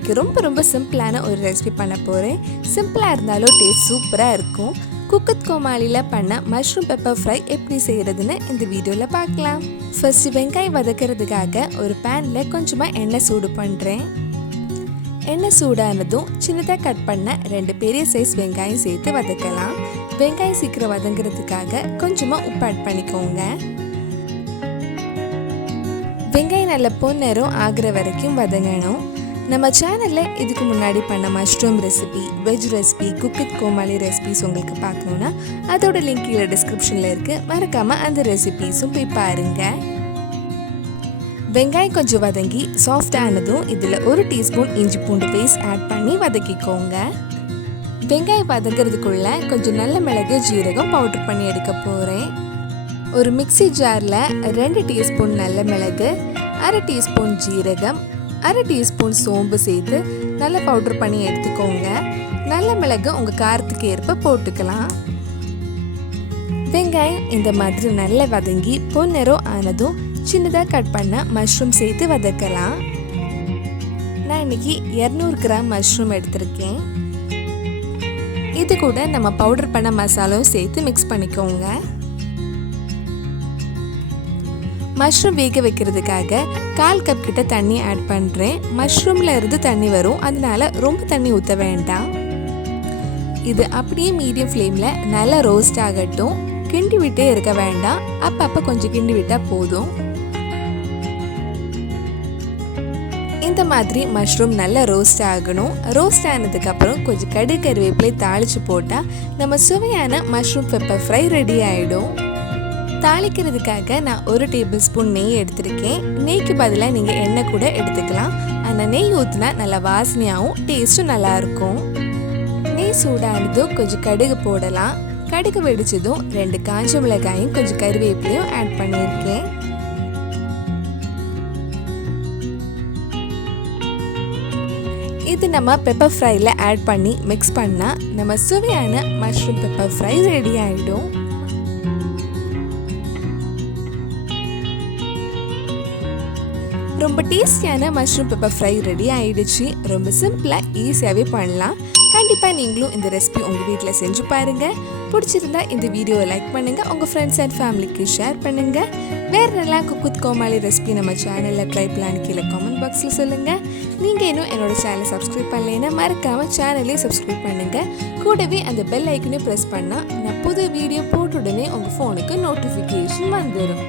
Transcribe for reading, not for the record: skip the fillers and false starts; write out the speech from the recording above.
இன்னைக்கு ரொம்ப சிம்பிளான ஒரு ரெசிபி பண்ண போகிறேன். சிம்பிளாக இருந்தாலும் டேஸ்ட் சூப்பராக இருக்கும். குக்குத் கோமாளியில் பண்ண மஷ்ரூம் பெப்பர் ஃப்ரை எப்படி செய்கிறதுன்னு இந்த வீடியோவில் பார்க்கலாம். ஃபர்ஸ்ட் வெங்காயம் வதக்கிறதுக்காக ஒரு பேனில் கொஞ்சமாக எண்ணெய் சூடு பண்ணுறேன். எண்ணெய் சூடானதும் சின்னதாக கட் பண்ண 2 பெரிய சைஸ் வெங்காயம் சேர்த்து வதக்கலாம். வெங்காயம் சீக்கிரம் வதங்கிறதுக்காக கொஞ்சமாக உப்பு ஆட் பண்ணிக்கோங்க. வெங்காயம் நல்ல பொன்னிறம் ஆகிற வரைக்கும் வதங்கணும். நம்ம சேனலில் இதுக்கு முன்னாடி பண்ண மஷ்ரூம் ரெசிபி, வெஜ் ரெசிபி, குக்குத் கோமாளி ரெசிபிஸ் உங்களுக்கு பார்க்கணுன்னா அதோட லிங்க் கீழே டிஸ்கிரிப்ஷனில் இருக்குது. மறக்காமல் அந்த ரெசிபிஸும் போய் பாருங்கள். வெங்காயம் கொஞ்சம் வதங்கி சாஃப்ட் ஆனதும் இதில் 1 டீஸ்பூன் இஞ்சி பூண்டு பேஸ்ட் ஆட் பண்ணி வதக்கிக்கோங்க. வெங்காயம் வதங்கிறதுக்குள்ள கொஞ்சம் நல்ல மிளகு ஜீரகம் பவுடர் பண்ணி எடுக்க போகிறேன். ஒரு மிக்ஸி ஜாரில் 2 டீஸ்பூன் நல்ல மிளகு, 1/2 டீஸ்பூன் ஜீரகம், 1/2 டீஸ்பூன் சோம்பு சேர்த்து நல்லா பவுடர் பண்ணி எடுத்துக்கோங்க. நல்ல மிளகு உங்கள் காரத்துக்கு ஏற்ப போட்டுக்கலாம். வெங்காயம் இந்த மாதிரி நல்லா வதங்கி பொன்னிறம் ஆனதும் சின்னதாக கட் பண்ண மஷ்ரூம் சேர்த்து வதக்கலாம். நான் இன்னைக்கு 200 கிராம் மஷ்ரூம் எடுத்திருக்கேன். இது கூட நம்ம பவுடர் பண்ண மசாலாவும் சேர்த்து மிக்ஸ் பண்ணிக்கோங்க. மஷ்ரூம் வேக வைக்கிறதுக்காக 1/4 கப் கிட்ட தண்ணி ஆட் பண்ணுறேன். மஷ்ரூமில் இருந்து தண்ணி வரும், அதனால ரொம்ப தண்ணி ஊற்ற வேண்டாம். இது அப்படியே மீடியம் ஃப்ளேமில் நல்லா ரோஸ்ட் ஆகட்டும். கிண்டி விட்டே இருக்க வேண்டாம், அப்பப்போ கொஞ்சம் கிண்டி விட்டால் போதும். இந்த மாதிரி மஷ்ரூம் நல்லா ரோஸ்ட் ஆகணும். ரோஸ்ட் ஆனதுக்கப்புறம் கொஞ்சம் கருவேப்பிலை தாளித்து போட்டால் நம்ம சுவையான மஷ்ரூம் பெப்பர் ஃப்ரை ரெடி ஆகிடும். தாளிக்கிறதுக்காக நான் 1 டேபிள் ஸ்பூன் நெய் எடுத்திருக்கேன். நெய்க்கு பதிலாக நீங்கள் எண்ணெய் கூட எடுத்துக்கலாம். அந்த நெய் ஊற்றினா நல்லா வாசனையாகவும் டேஸ்ட்டும் நல்லாயிருக்கும். நெய் சூடானதும் கொஞ்சம் கடுகு போடலாம். கடுகு வெடிச்சதும் 2 காஞ்ச மிளகாயும் கொஞ்சம் கருவேப்பிலையும் ஆட் பண்ணியிருக்கேன். இது நம்ம பெப்பர் ஃப்ரையில் ஆட் பண்ணி மிக்ஸ் பண்ணால் நம்ம சுவையான மஷ்ரூம் பெப்பர் ஃப்ரை ரெடி ஆகிடும். ரொம்ப டேஸ்டியான மஷ்ரூம் பெப்பர் ஃப்ரை ரெடி ஆயிடுச்சு. ரொம்ப சிம்பிளாக ஈஸியாகவே பண்ணலாம். கண்டிப்பாக நீங்களும் இந்த ரெசிபி உங்கள் வீட்டில் செஞ்சு பாருங்கள். பிடிச்சிருந்தா இந்த வீடியோவை லைக் பண்ணுங்கள், உங்கள் ஃப்ரெண்ட்ஸ் அண்ட் ஃபேமிலிக்கு ஷேர் பண்ணுங்கள். வேறு நல்லா குக்குத் கோமாளி ரெசிபி நம்ம சேனலில் ட்ரை பண்ணலான்னு கீழே கமெண்ட் பாக்ஸில் சொல்லுங்கள். நீங்கள் இன்னும் என்னோட சேனலை சப்ஸ்கிரைப் பண்ணலைன்னா மறக்காமல் சேனலே சப்ஸ்கிரைப் பண்ணுங்கள். கூடவே அந்த பெல் ஐக்கனையும் ப்ரெஸ் பண்ணால் நான் புது வீடியோ போட்ட உடனே உங்கள் ஃபோனுக்கு நோட்டிஃபிகேஷன் வந்துடும்.